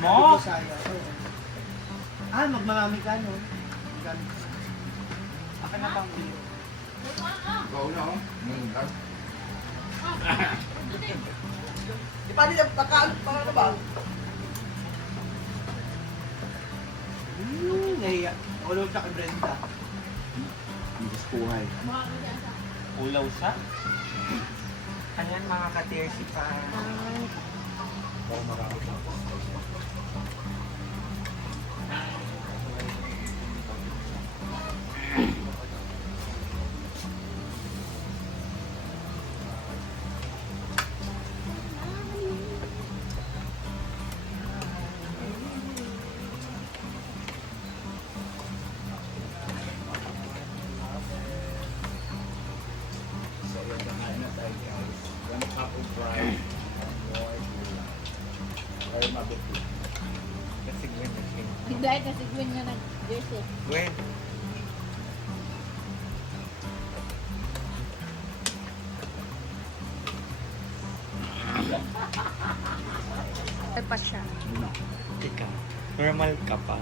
mo? Saya. Ah, magmarami ka, no? Magmarami ka. Akin na bang bill? Ikaw na, oh. Di pa nila, ano ba? Nahiya. Ulo siya kay Brenda. Diyos kuhay. Ulaw siya? Ayan mga ka-tearsy pa. Oo, marami pa. One cup of rice, one more or mabuti. Kasi Gwen na Dahil kasi Gwen nga nag-jersey. Gwen. Ay pa siya. Ikaw. Normal ka pa.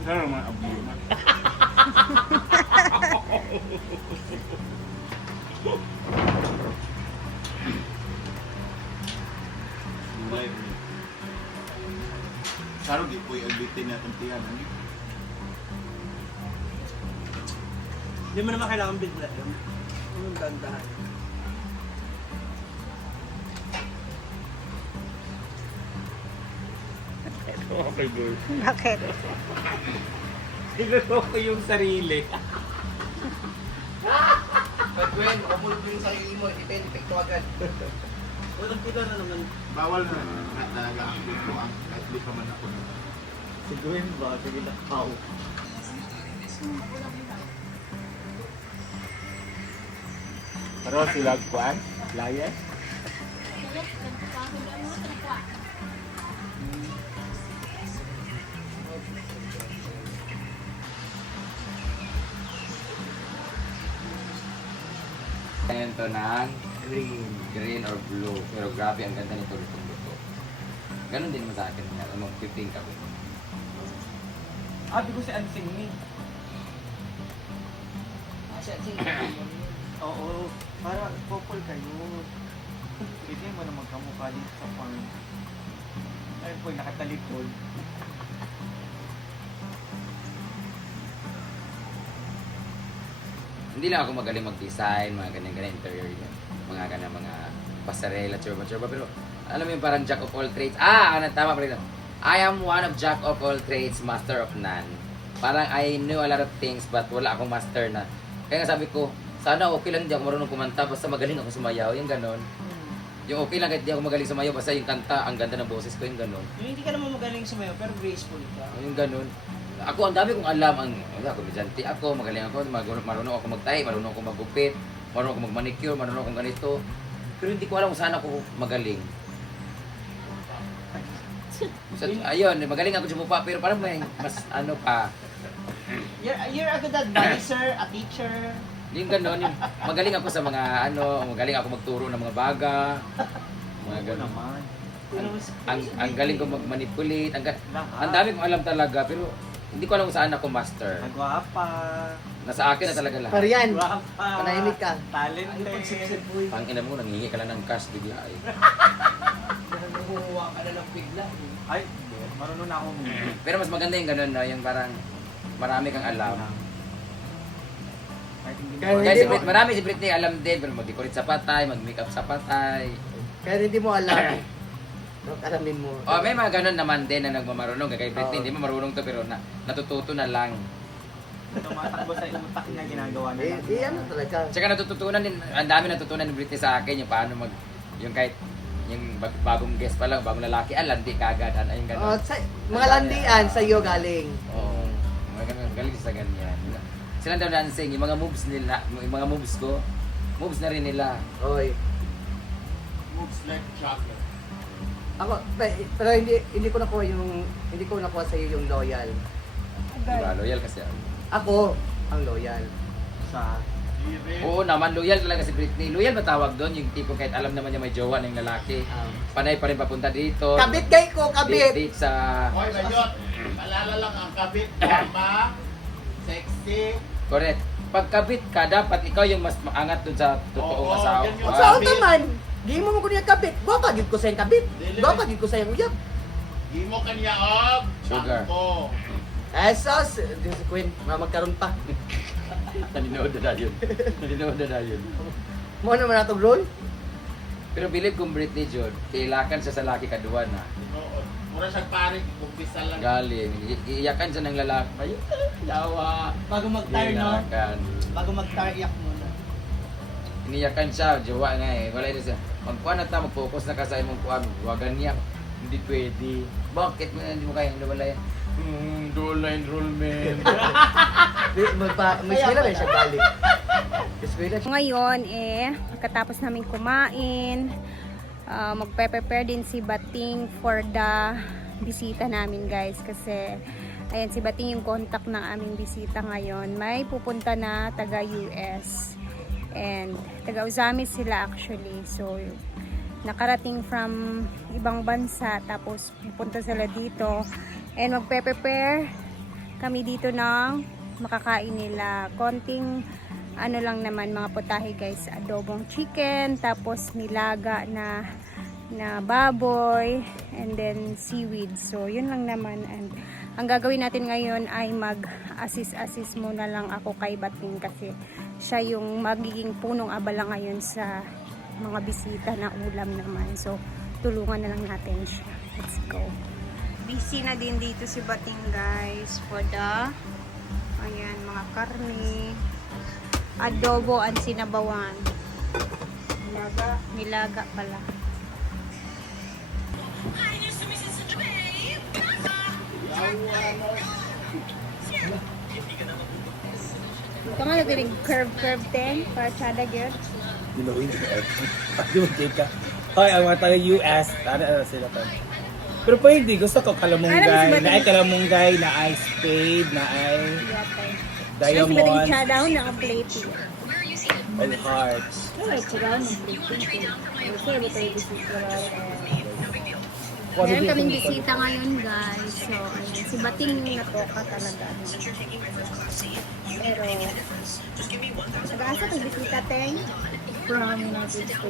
Ano naman abnormal? Gulay mo. Saro di po yung bitin na itong tiyan. Ano? Hindi mo naman kailangan bigla yun. Ang dandahan. Okay, girl. Bakit? Tinuro ko yung sarili. But Gwen, umulog yung sarili mo, ipekto agad. Walang kita na naman. Bawal na nag-aakit ko ang kahit di pa man ako. Si Gwen ba? Sige na. Pau. Pero sila kuan? Layas? Ito ng green or blue. Pero grabe, ang ganda nito lutong-luto. Ganon din mo sa akin. Anong 15 ka ba? Ah, di ko si Ansing ni. Oo, para couple kayo. Pwede mo na magkamukha dito sa farm. Ayun po, nakatalikod. Hindi lang ako magaling mag-design, mga ganyan-ganyan interior yan. Mga ganyan, mga pasarela, churba-churba. Pero alam mo yung parang jack of all trades. Ano, tama pa rin. I am one of jack of all trades, master of none. Parang I knew a lot of things but wala akong master na. Kaya nga sabi ko, sana okay lang hindi ako marunong kumanta basta magaling ako sumayaw. Yung ganon. Yung okay lang kahit hindi ako magaling sumayaw basta yung kanta, ang ganda ng boses ko, yung ganon. Yung hindi ka naman magaling sumayo, pero graceful ka. Yung ganon. Ako, ang dami kong alam. Wala, komedyante ako, magaling ako, marunong ako magtahi, marunong ako magupit, marunong ako magmanicure, marunong ako ganito. Pero hindi ko alam kung saan ako magaling. So, ayun, magaling ako sumupa, pero parang may mas ano pa. You're a good advisor, a teacher. Yung ganon, yung magaling ako sa mga magaling ako magturo ng mga baga, mga ganon. Naman. Ang galing ko mag-manipulate, ang dami kong alam talaga, pero hindi ko alam kung saan ako master. Nagwapa. Nasa akin na talaga lahat. Pero yan, Gwapa. panahimik ka. Talented. Pang ina mo, nangingi ka lang ng cash, bigla eh. Nakuha ka na ng bigla. Ay, hindi. Marunong na ako mag- Pero mas maganda yung ganun, no? Yung parang marami kang alam. Kahit hindi mo- Kaya Guys, hindi mo- marami si Britney alam din, pero mag-decorate sa patay, mag-makeup sa patay. Kaya hindi mo alam. Alamin mo. Oh, may mga ganun naman din na nagmamarunong. Kaya Britney, Oo. hindi mo marunong to, pero natututo na lang. Tumatakbo sa utak niya, ginagawa niya. Ano talaga. Tsaka natututunan din, ang dami natutunan ni Britney sa akin, yung paano yung kahit yung bagong guest pa lang, bagong lalaki, landi kagad, yung Oh, ganun. mga landian sa iyo galing. Oo, mga ganun, galing sa ganyan. Sila daw dancing, yung mga moves nila, yung mga moves ko, moves na rin nila. Oy. Moves like chocolate. Ako, pero hindi ko nakuha sa iyo yung loyal. Diba? Loyal kasi ako. Ako ang loyal. Sa... Oo naman, loyal talaga si Britney. Loyal ba tawag doon? Yung tipo kahit alam naman niya may jowa ng lalaki. Panay pa rin papunta dito. Kabit kay ko, kabit. Date sa... Hoy, Bayot, malala lang ang kabit, mama, sexy. Correct. Pagkabit ka, dapat ikaw yung mas maangat dun sa totoong Oo, asawa. yan yung- Sa auto man, di mo ko niya kabit. Gwapa gid ko sa yung kabit. Gwapa gid ko sa yung uyab. Di mo kanya og Sugar. bangko. Ay sos, Diyos si Queen, magkaroon pa. Nalinood na yun. Nalinood na yun. Mo naman natong role. Pero believe kong Britney Jod, kailakan siya sa laki kaduan na. Noon. Mura siyang pare, kumpisa lang. Galing. Iyakan siya ng lalaki. Ay, yawa. Bago mag-tire, no? Iyakan. Bago mag-tire, iyak muna. Iniyakan siya, jowa nga eh. Wala yun siya. Magkuhan na ta, mag-focus na ka sa imong kuhan. Wagan niya. Hindi pwede. Bakit mo hindi mo kayang nawala yan? Dola enrollment. May sila rin siya galing. Ngayon, pagkatapos namin kumain, magpe-prepare din si Bating for the bisita namin guys. Kasi, ayan, si Bating yung contact ng aming bisita ngayon. May pupunta na taga-US. And, taga-Uzamis sila actually. So, nakarating from ibang bansa. Tapos, pupunta sila dito. And, magpe-prepare kami dito ng makakain nila. Konting ano lang naman mga putahe guys, adobong chicken, tapos nilaga na baboy, and then seaweed. So yun lang naman. And ang gagawin natin ngayon ay mag-assist muna lang ako kay Bating kasi siya yung magiging punong abala ngayon sa mga bisita na ulam naman. So tulungan na lang natin siya. Let's go. Busy na din dito si Bating guys for the ayan, mga karne, adobo at sinabawan. Nilaga pala. Ito nga naging curve ten para tsada gyud. Dinuhin ko. Di mo ka. Hoy, ang mga taga US, tara sila pa. Pero pwede, gusto ko kalamunggay, na ay kalamunggay, na ay spade, na ay Diamond. Mas diamond, tsada ho na ang plate. all heart. Ay, tsada na ang plate. Kasi ba tayo bisita? Kung ano Meron din kaming kung- bisita ngayon guys. So, ayan, si Bating natoka talaga. Pero, nag-aasa kang bisita, Teng? From United States.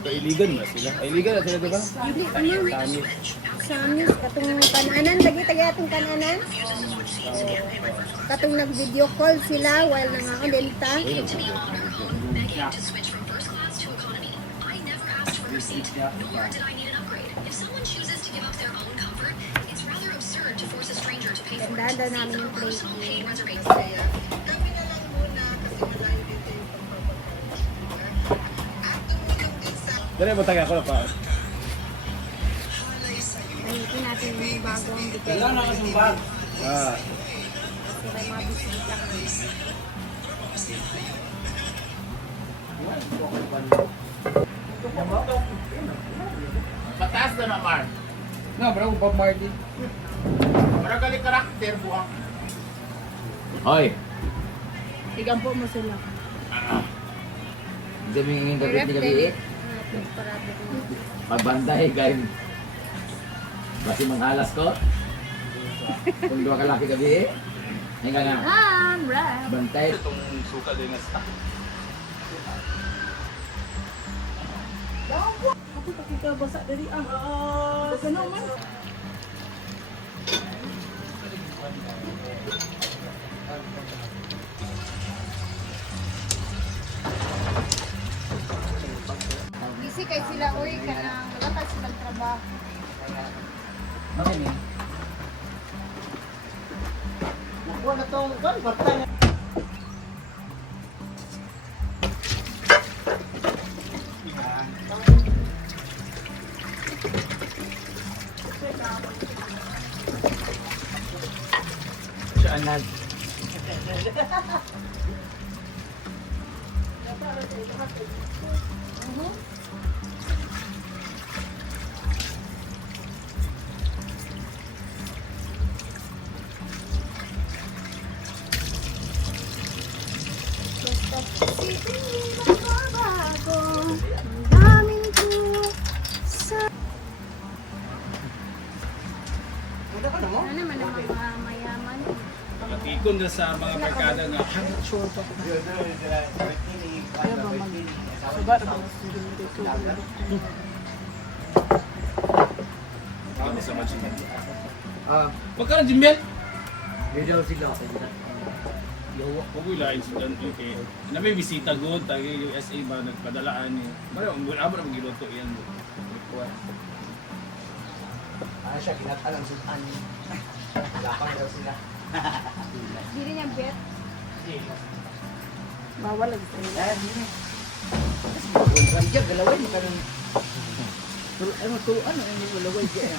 Kailigan na sila. Kailigan na sila, di ba? Hindi, ano? Tanis. Sa amin, katong kananan, lagi taga atong kananan. Katong nag-video call sila while nangakalenta. Ganda namin yung plate. Dali mo taga ko na pa. Panitin natin yung bagong bigay. Ah. Kasi may mga bisita. Mataas na naman. No, bro, Bob Marley. Maragali karakter buang. Hoy! Tigampo mo sila. Hindi mo yung Britney gabi eh. Pagbantay, guys. Basi manghalas ko. Kung dua ka laki gabi eh. Hingga nga. Rap. Bantay. Itong suka din na sa. Busy kay sila, uy, kanang wala pa silang trabaho. Bakit eh? Nakuha na tong, barta na. Siya anad. at isipin magbabago ang daming ko sa... Wala ka na mo? Ano naman ang mga mayaman? Nakikon na sa mga barkada nga, hanggang short ako. Ako sa Majimel. Magkano Jimbel? Video sila. Huwag lain sa dan okay. Na may bisita good, tagi USA ba nagpadalaan ni. Mara ang buwan na magiluto yan. Ano siya, kinatalang sudan. Lapang daw sila. Hindi niya bet. Ramjag, galawin mo ka ng... Ay, matuluan na yung galawin dyan.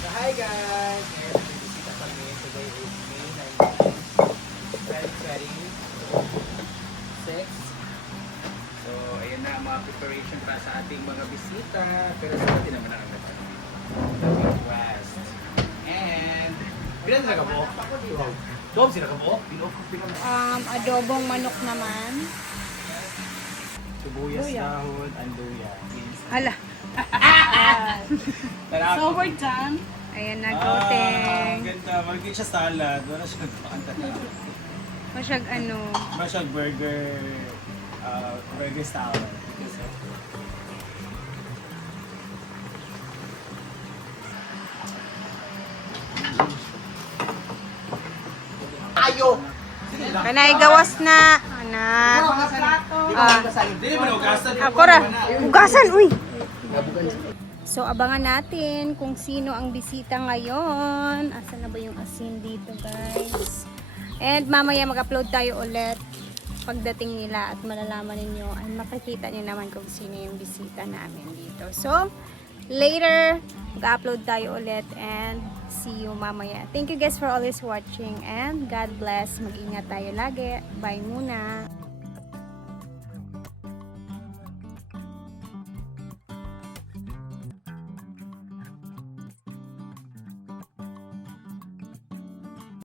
So, hi guys! Ngayon, may bisita kami. Today is May 19, 2026. So, ayan na ang mga preparation para sa ating mga bisita. Pero sa atin naman ang request. And, bilang sila ka po? Dom sila ka po? Adobong manok naman. Sibuyas, dahon, anduya. Hala. So we're done. Ayan na, Ang goteng. ganda. Magiging siya salad. Wala siya nagpakanta na. Masyag ano. Wala siya burger. Burger style. Ayo! Kanay gawas na. Anak. Hindi mo naugasan. Ako ra. Ugasan, uy. So, abangan natin kung sino ang bisita ngayon. Asan na ba yung asin dito, guys? And mamaya mag-upload tayo ulit pagdating nila at malalaman ninyo ay makikita nyo naman kung sino yung bisita namin dito. So, later, mag-upload tayo ulit and see you mamaya. Thank you guys for always watching and God bless. Mag-ingat tayo lagi. Bye muna.